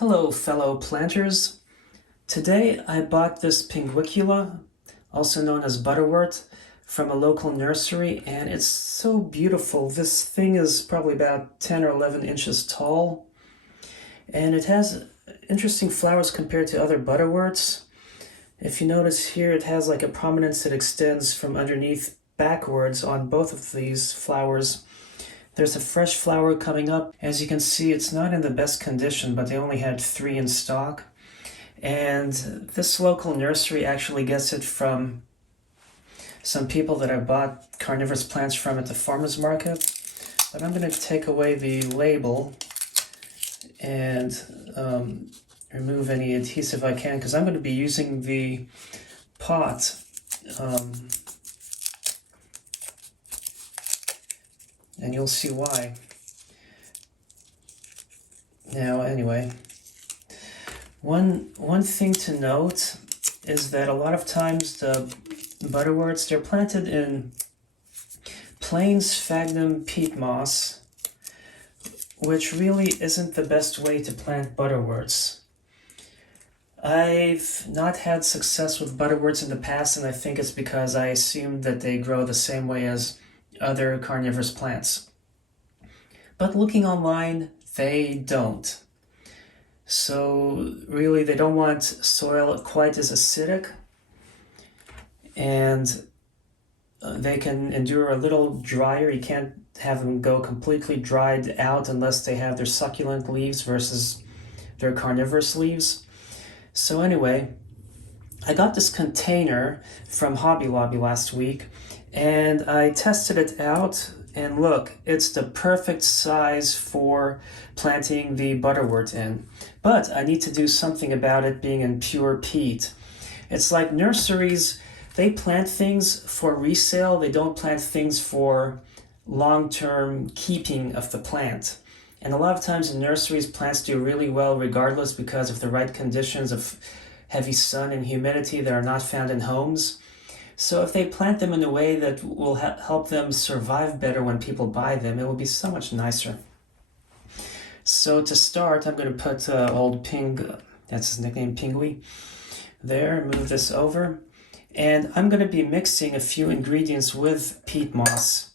Hello, fellow planters. Today I bought this pinguicula, also known as butterwort, from a local nursery, and it's so beautiful. This thing is probably about 10 or 11 inches tall, and it has interesting flowers compared to other butterworts. If you notice here, it has like a prominence that extends from underneath backwards on both of these flowers. There's a fresh flower coming up. As you can see, it's not in the best condition, but they only had 3 in stock. And this local nursery actually gets it from some people that I bought carnivorous plants from at the farmer's market. But I'm going to take away the label and remove any adhesive I can, because I'm going to be using the pot and you'll see why. Now, anyway, one thing to note is that a lot of times the butterworts, they're planted in plain sphagnum peat moss, which really isn't the best way to plant butterworts. I've not had success with butterworts in the past, and I think it's because I assumed that they grow the same way as other carnivorous plants. But looking online, they don't. So really, they don't want soil quite as acidic, and they can endure a little drier. You can't have them go completely dried out unless they have their succulent leaves versus their carnivorous leaves. So anyway, I got this container from Hobby Lobby last week, and I tested it out, and look, it's the perfect size for planting the butterwort in. But I need to do something about it being in pure peat. It's like nurseries, they plant things for resale, they don't plant things for long-term keeping of the plant. And a lot of times in nurseries, plants do really well regardless because of the right conditions of heavy sun and humidity that are not found in homes. So if they plant them in a way that will help them survive better when people buy them, it will be so much nicer. So to start, I'm going to put old Ping, that's his nickname, Pingui, there, move this over. And I'm going to be mixing a few ingredients with peat moss.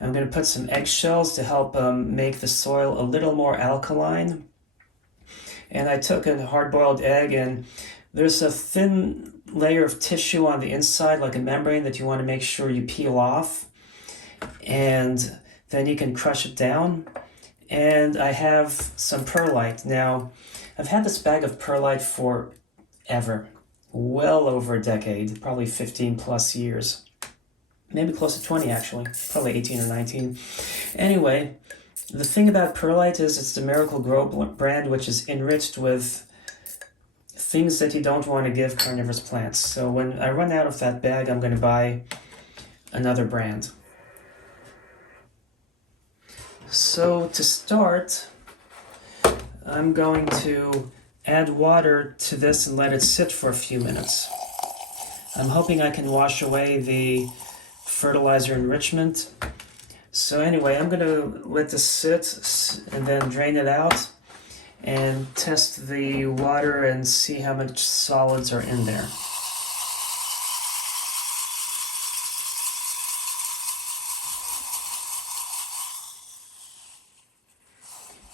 I'm going to put some eggshells to help make the soil a little more alkaline. And I took a hard-boiled egg, and there's a thin layer of tissue on the inside, like a membrane, that you want to make sure you peel off. And then you can crush it down. And I have some perlite. Now, I've had this bag of perlite forever. Well over a decade, probably 15 plus years. Maybe close to 20 actually, probably 18 or 19. Anyway, the thing about perlite is it's the Miracle Grow brand, which is enriched with things that you don't want to give carnivorous plants. So when I run out of that bag, I'm going to buy another brand. So to start, I'm going to add water to this and let it sit for a few minutes. I'm hoping I can wash away the fertilizer enrichment. So anyway, I'm going to let this sit and then drain it out and test the water and see how much solids are in there.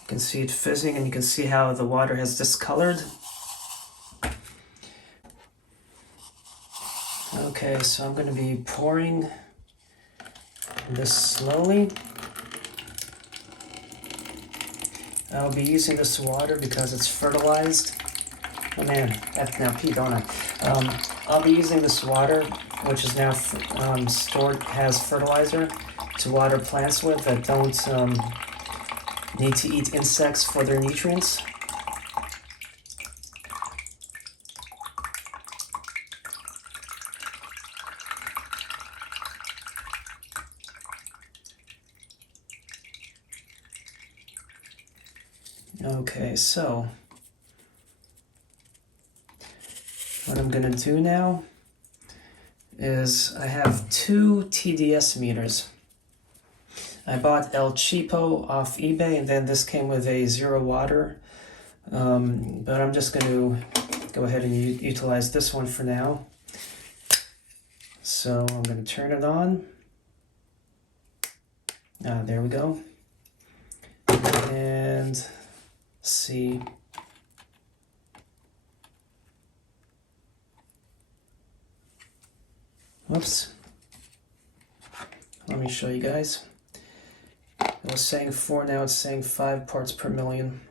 You can see it fizzing, and you can see how the water has discolored. Okay, so I'm going to be pouring this slowly. I'll be using this water because it's fertilized. Oh man, that's now pee, don't I? I'll be using this water, which is now stored, has fertilizer, to water plants with that don't need to eat insects for their nutrients. Okay, so what I'm going to do now is I have 2 TDS meters. I bought El Cheapo off eBay, and then this came with a 0 water But I'm just going to go ahead and utilize this one for now. So I'm going to turn it on. There we go. And see. Whoops. Let me show you guys. It was saying 4, now it's saying 5 parts per million.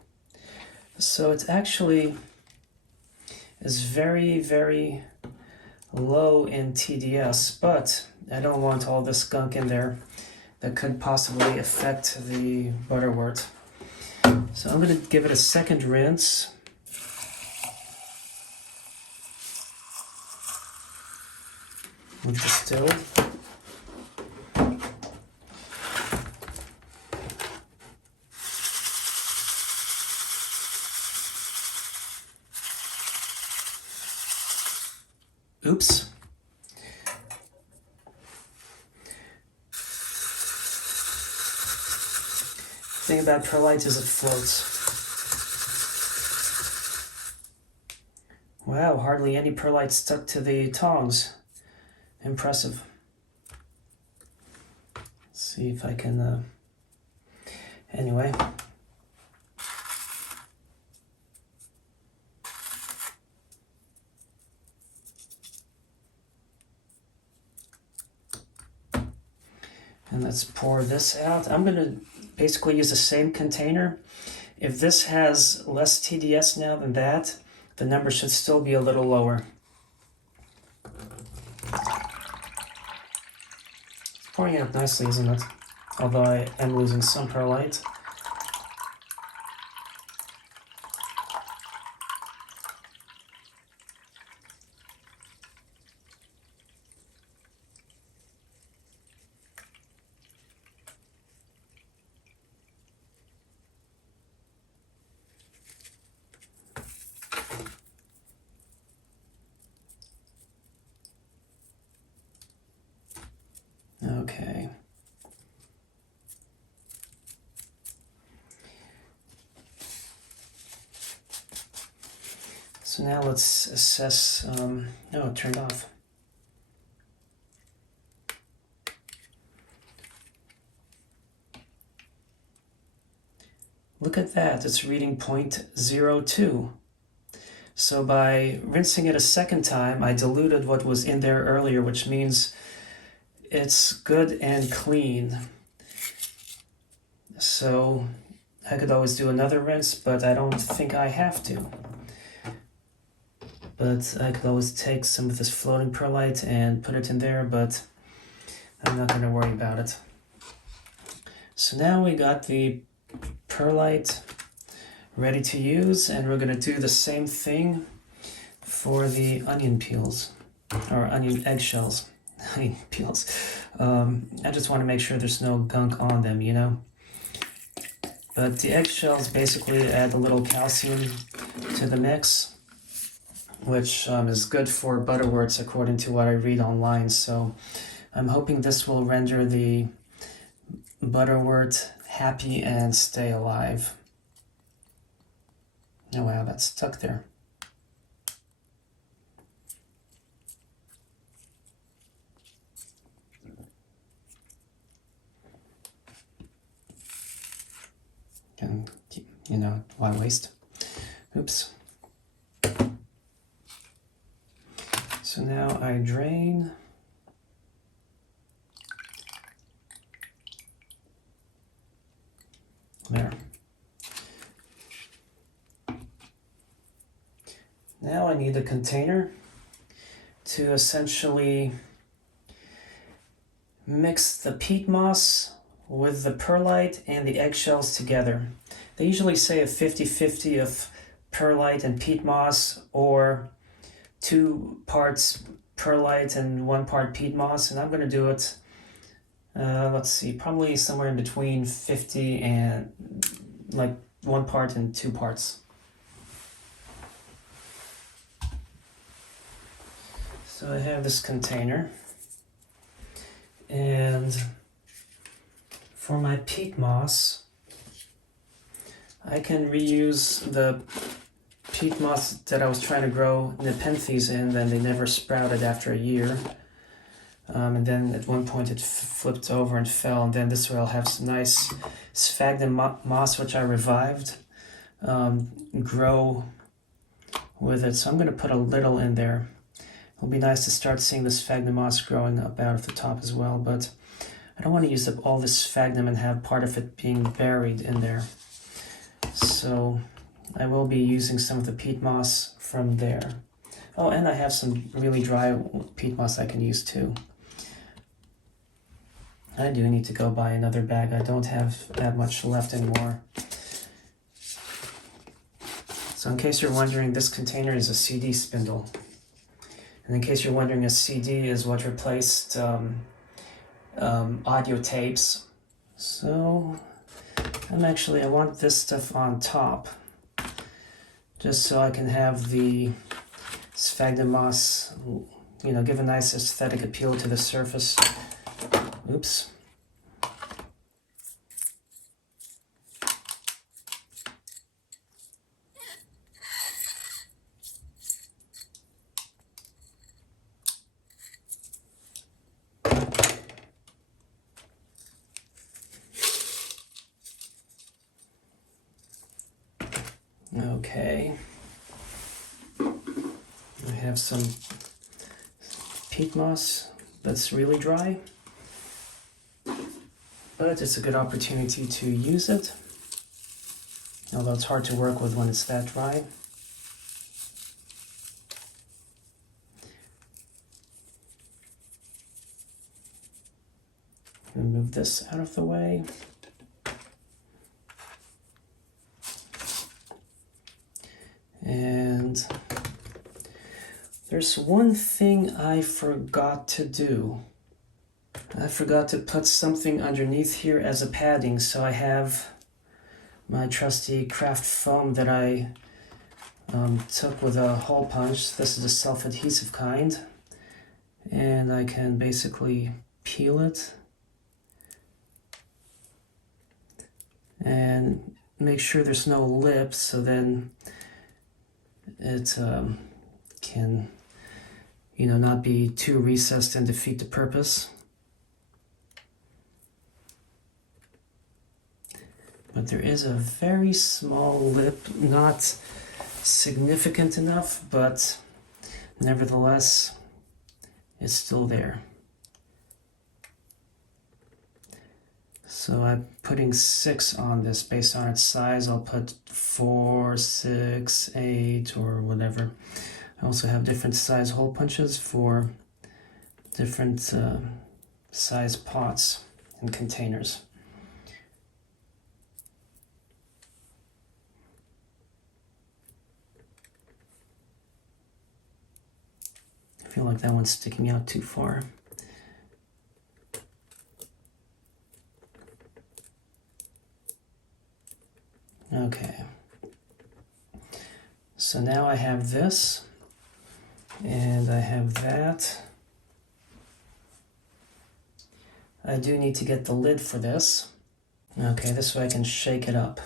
So it actually is very, very low in TDS, but I don't want all this gunk in there that could possibly affect the butterwort. So I'm going to give it a second rinse. With distilled. Oops. The thing about perlite is it floats. Wow, hardly any perlite stuck to the tongs. Impressive. Let's see if I can, anyway. And let's pour this out. I'm going to basically use the same container. If this has less TDS now than that, the number should still be a little lower. It's pouring out nicely, isn't it? Although I am losing some perlite. Okay. So now let's assess, no, it turned off. Look at that, it's reading 0.02. So by rinsing it a second time, I diluted what was in there earlier, which means it's good and clean. So I could always do another rinse, but I don't think I have to. But I could always take some of this floating perlite and put it in there, but I'm not going to worry about it. So now we got the perlite ready to use, and we're going to do the same thing for the onion peels, or onion eggshells. Onion peels. I just want to make sure there's no gunk on them, you know. But the eggshells basically add a little calcium to the mix, which is good for butterworts according to what I read online. So I'm hoping this will render the butterwort happy and stay alive. Oh wow, that's stuck there. And, you know, why waste? Oops. So now I drain. There. Now I need a container to essentially mix the peat moss with the perlite and the eggshells together. They usually say a 50-50 of perlite and peat moss, or 2 parts perlite and 1 part peat moss, and I'm going to do it, let's see, probably somewhere in between 50 and like 1 part and 2 parts. So I have this container, and for my peat moss, I can reuse the peat moss that I was trying to grow nepenthes in, then they never sprouted after a year. And then at one point it flipped over and fell, and then this way I'll have some nice sphagnum moss, which I revived, grow with it. So I'm going to put a little in there. It'll be nice to start seeing the sphagnum moss growing up out of the top as well, but I don't want to use up all this sphagnum and have part of it being buried in there. So I will be using some of the peat moss from there. Oh, and I have some really dry peat moss I can use too. I do need to go buy another bag. I don't have that much left anymore. So in case you're wondering, this container is a CD spindle. And in case you're wondering, a CD is what replaced audio tapes. So I want this stuff on top, just so I can have the sphagnum moss, give a nice aesthetic appeal to the surface. Oops. Okay. I have some peat moss that's really dry, but it's a good opportunity to use it, although it's hard to work with when it's that dry. Move this out of the way. And there's one thing I forgot to do. I forgot to put something underneath here as a padding, so I have my trusty craft foam that I took with a hole punch. This is a self-adhesive kind, and I can basically peel it and make sure there's no lip, so then it can not be too recessed and defeat the purpose. But there is a very small lip, not significant enough, but nevertheless it's still there. So I'm putting 6 on this based on its size. I'll put 4, 6, 8, or whatever. I also have different size hole punches for different size pots and containers. I feel like that one's sticking out too far. Okay, so now I have this, and I have that. I do need to get the lid for this. Okay, this way I can shake it up.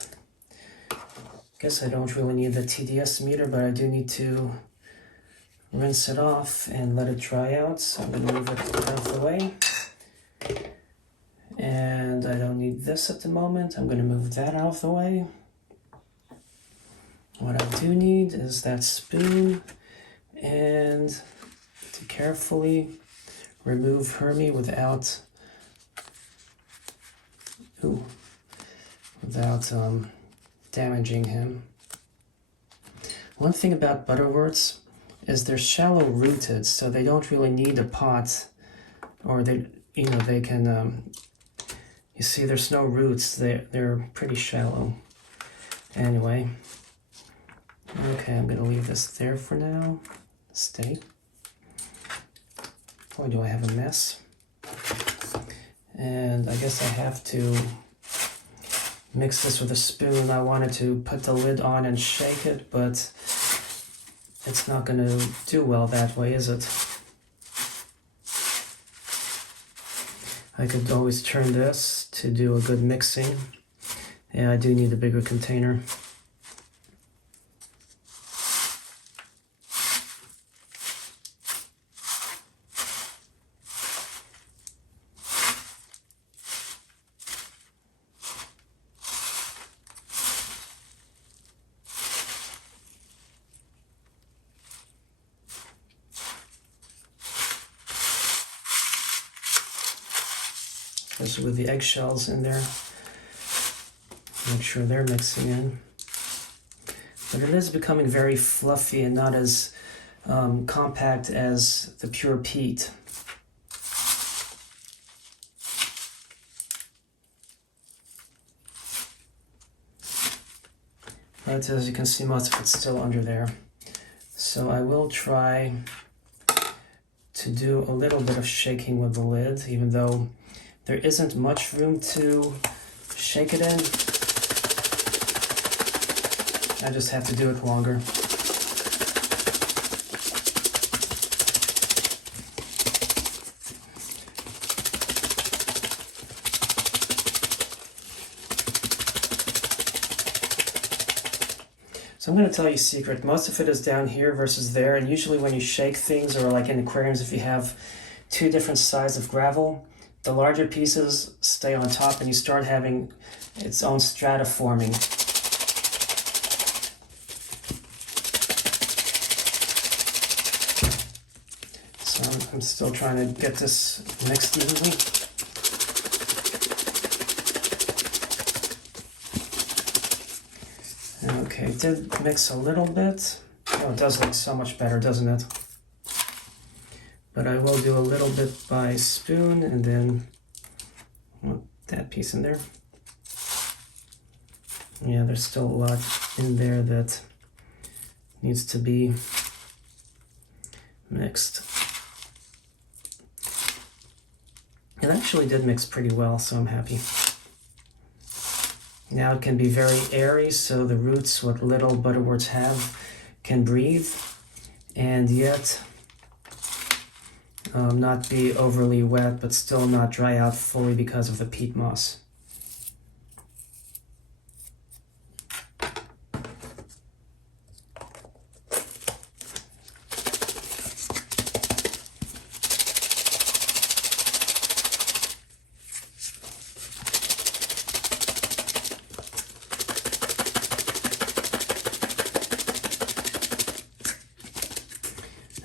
Guess I don't really need the TDS meter, but I do need to rinse it off and let it dry out. So I'm going to move it out of the way. And I don't need this at the moment. I'm going to move that out of the way. What I do need is that spoon, and to carefully remove Hermie without damaging him. One thing about butterworts is they're shallow rooted, so they don't really need a pot, or they can, you see there's no roots, they're pretty shallow. Anyway. Okay, I'm going to leave this there for now. Stay. Boy, do I have a mess. And I guess I have to mix this with a spoon. I wanted to put the lid on and shake it, but it's not going to do well that way, is it? I could always turn this to do a good mixing Yeah, I do need a bigger container. Especially with the eggshells in there. Make sure they're mixing in. But it is becoming very fluffy and not as compact as the pure peat. But as you can see, most of it's still under there. So I will try to do a little bit of shaking with the lid, even though there isn't much room to shake it in. I just have to do it longer. So I'm going to tell you a secret. Most of it is down here versus there, and usually when you shake things, or like in aquariums, if you have two different sizes of gravel, the larger pieces stay on top and you start having its own strata forming. So I'm still trying to get this mixed evenly. Okay, it did mix a little bit. Oh, it does look so much better, doesn't it? But I will do a little bit by spoon and then that piece in there. Yeah, there's still a lot in there that needs to be mixed. It actually did mix pretty well, so I'm happy. Now it can be very airy, so the roots, what little butterworts have, can breathe, and yet not be overly wet, but still not dry out fully because of the peat moss.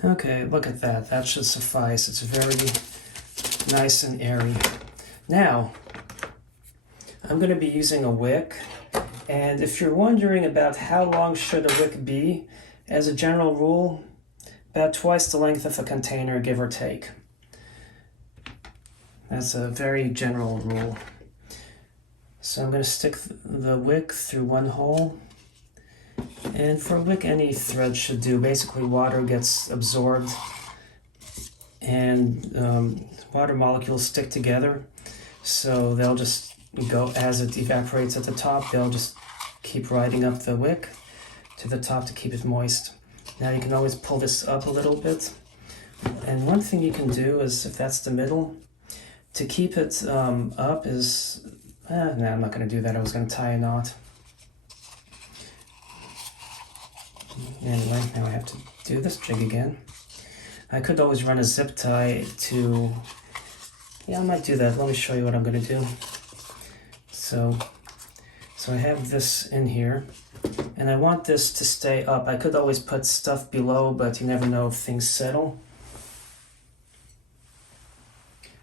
Okay, look at that. That should suffice. It's very nice and airy. Now, I'm going to be using a wick. And if you're wondering about how long should a wick be, as a general rule, about twice the length of a container, give or take. That's a very general rule. So I'm going to stick the wick through one hole. And for a wick, any thread should do. Basically, water gets absorbed and water molecules stick together. So they'll just go, as it evaporates at the top, they'll just keep riding up the wick to the top to keep it moist. Now you can always pull this up a little bit. And one thing you can do is, if that's the middle, to keep it up is, no, I'm not going to do that. I was going to tie a knot. Anyway, now I have to do this jig again. I could always run a zip tie to, yeah, I might do that. Let me show you what I'm going to do. So I have this in here, and I want this to stay up. I could always put stuff below, but you never know if things settle.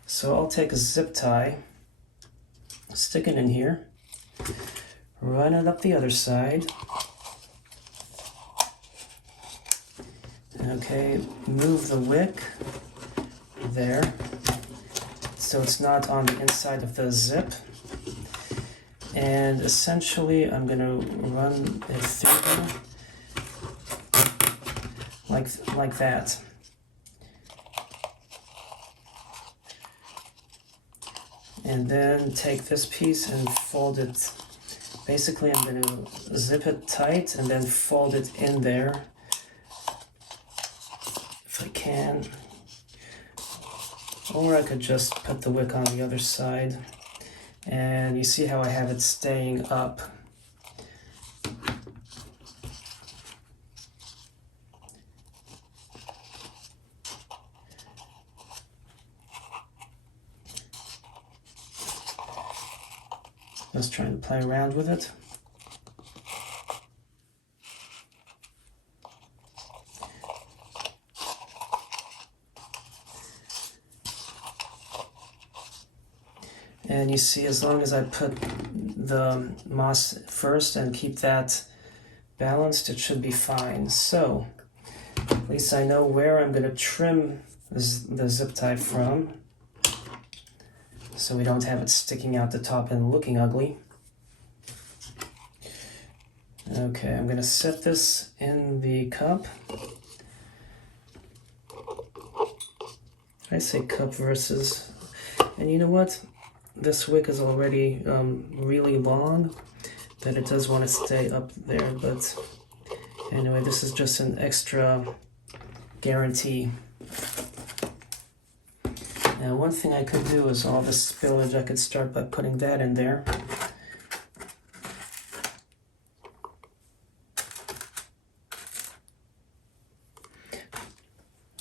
So I'll take a zip tie, stick it in here, run it up the other side. Okay, move the wick there so it's not on the inside of the zip. And essentially I'm going to run it through like that. And then take this piece and fold it. Basically I'm going to zip it tight and then fold it in there. If I can, or I could just put the wick on the other side And you see how I have it staying up. Just trying to play around with it. And you see, as long as I put the moss first and keep that balanced, it should be fine. So, at least I know where I'm going to trim the zip tie from, so we don't have it sticking out the top and looking ugly. Okay, I'm going to set this in the cup. I say cup versus, and you know what? This wick is already really long, that it does want to stay up there, but anyway, this is just an extra guarantee. Now, one thing I could do is all this spillage, I could start by putting that in there.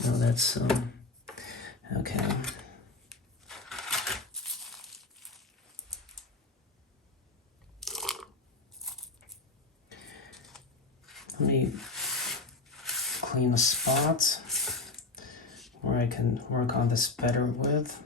No, that's, okay. Let me clean the spots where I can work on this better with.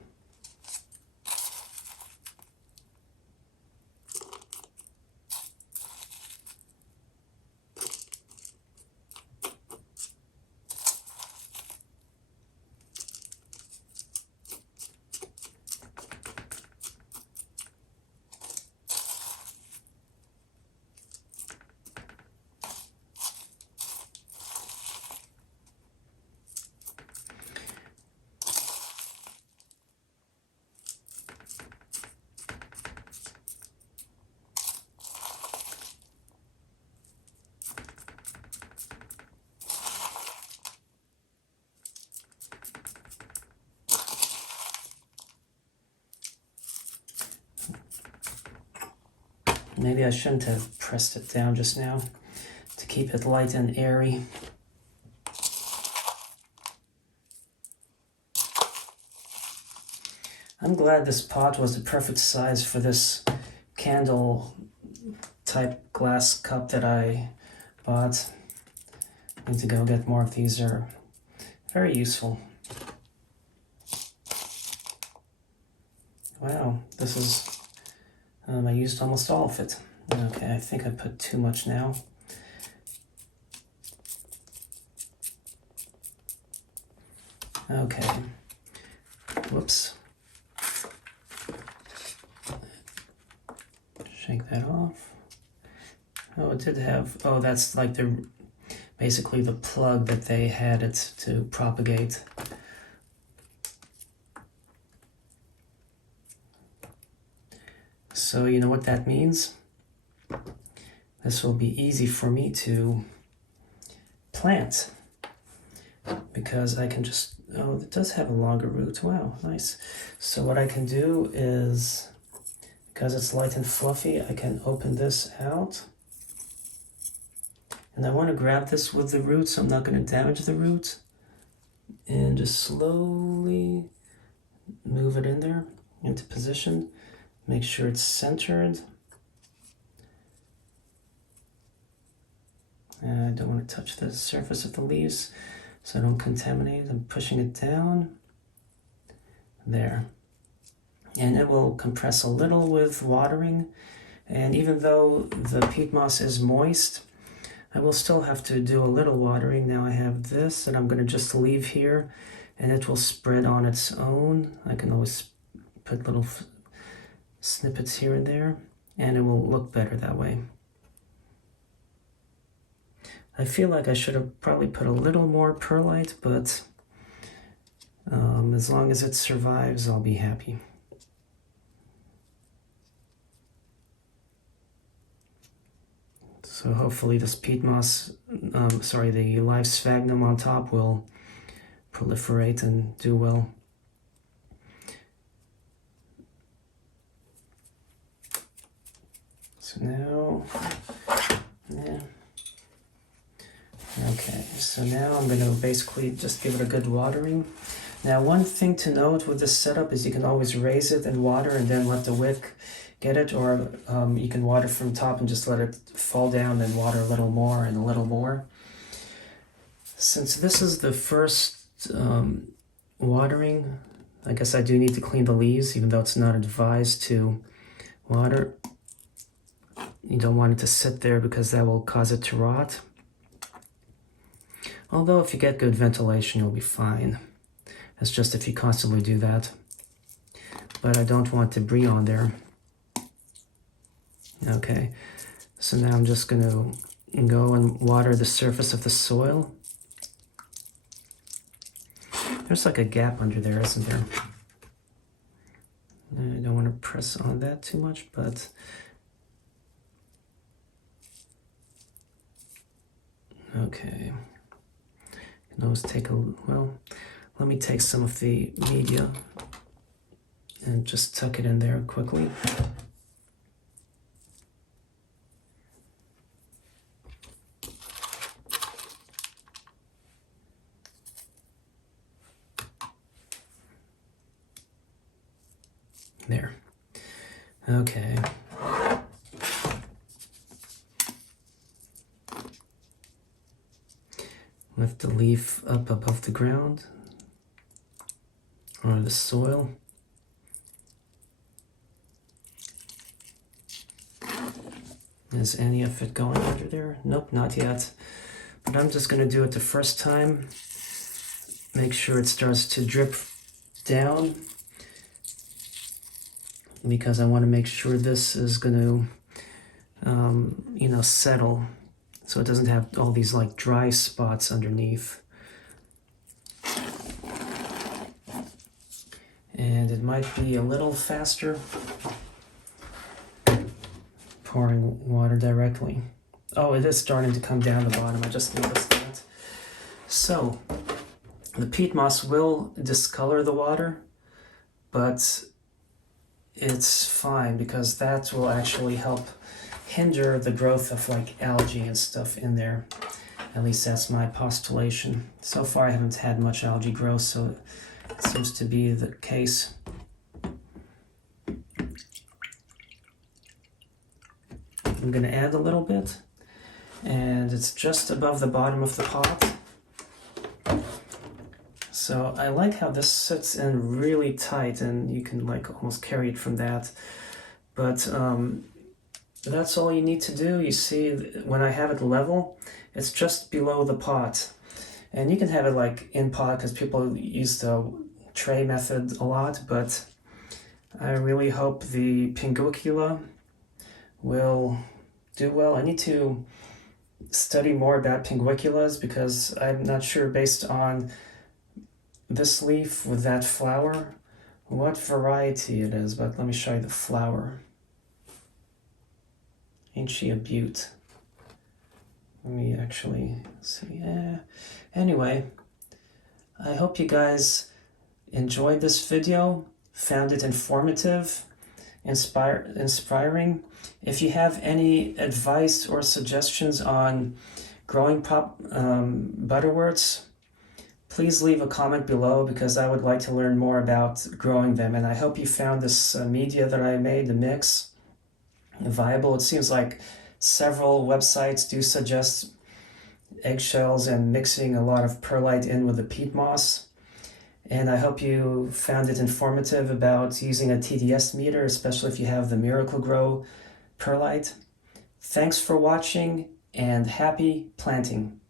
Maybe I shouldn't have pressed it down just now to keep it light and airy. I'm glad this pot was the perfect size for this candle type glass cup that I bought. I need to go get more of these. They're very useful. Wow, this is, I used almost all of it. Okay, I think I put too much now. Okay, whoops. Shake that off. Oh, it did have, oh, that's like the, basically the plug that they had it to propagate. So you know what that means? This will be easy for me to plant, because I can just, oh, it does have a longer root. Wow, nice. So what I can do is, because it's light and fluffy, I can open this out. And I want to grab this with the root, so I'm not going to damage the root. And just slowly move it in there into position. Make sure it's centered. And I don't want to touch the surface of the leaves so I don't contaminate. I'm pushing it down. There. And it will compress a little with watering. And even though the peat moss is moist, I will still have to do a little watering. Now I have this that I'm going to just leave here, and it will spread on its own. I can always put little snippets here and there, and it will look better that way. I feel like I should have probably put a little more perlite, but as long as it survives, I'll be happy. So hopefully this peat moss, the live sphagnum on top will proliferate and do well. So now, yeah. Okay, so now I'm going to basically just give it a good watering. Now, one thing to note with this setup is you can always raise it and water and then let the wick get it, or you can water from top and just let it fall down and water a little more and a little more. Since this is the first watering, I guess I do need to clean the leaves, even though it's not advised to water. You don't want it to sit there because that will cause it to rot. Although if you get good ventilation, you'll be fine. It's just if you constantly do that. But I don't want debris on there. Okay, so now I'm just going to go and water the surface of the soil. There's like a gap under there, isn't there? I don't want to press on that too much, but okay. You can always take well, let me take some of the media and just tuck it in there quickly. There. Okay. Lift the leaf up above the ground or the soil. Is any of it going under there? Nope, not yet. But I'm just going to do it the first time. Make sure it starts to drip down, because I want to make sure this is going to, settle, so it doesn't have all these like dry spots underneath. And it might be a little faster pouring water directly. Oh, it is starting to come down the bottom. I just noticed that. So the peat moss will discolor the water, but it's fine because that will actually help hinder the growth of like algae and stuff in there. At least that's my postulation. So far I haven't had much algae growth, so it seems to be the case. I'm going to add a little bit, and it's just above the bottom of the pot. So I like how this sits in really tight, and you can like almost carry it from that. But that's all you need to do. You see, when I have it level, it's just below the pot. And you can have it like in pot because people use the tray method a lot, but I really hope the pinguicula will do well. I need to study more about pinguiculas because I'm not sure, based on this leaf with that flower, what variety it is, but let me show you the flower. Ain't she a beaut? Let me actually see. Yeah. Anyway, I hope you guys enjoyed this video, found it informative, inspiring. If you have any advice or suggestions on growing butterworts, please leave a comment below, because I would like to learn more about growing them. And I hope you found this media that I made, the mix, viable. It seems like several websites do suggest eggshells and mixing a lot of perlite in with the peat moss. And I hope you found it informative about using a TDS meter, especially if you have the Miracle-Gro perlite. Thanks for watching, and happy planting.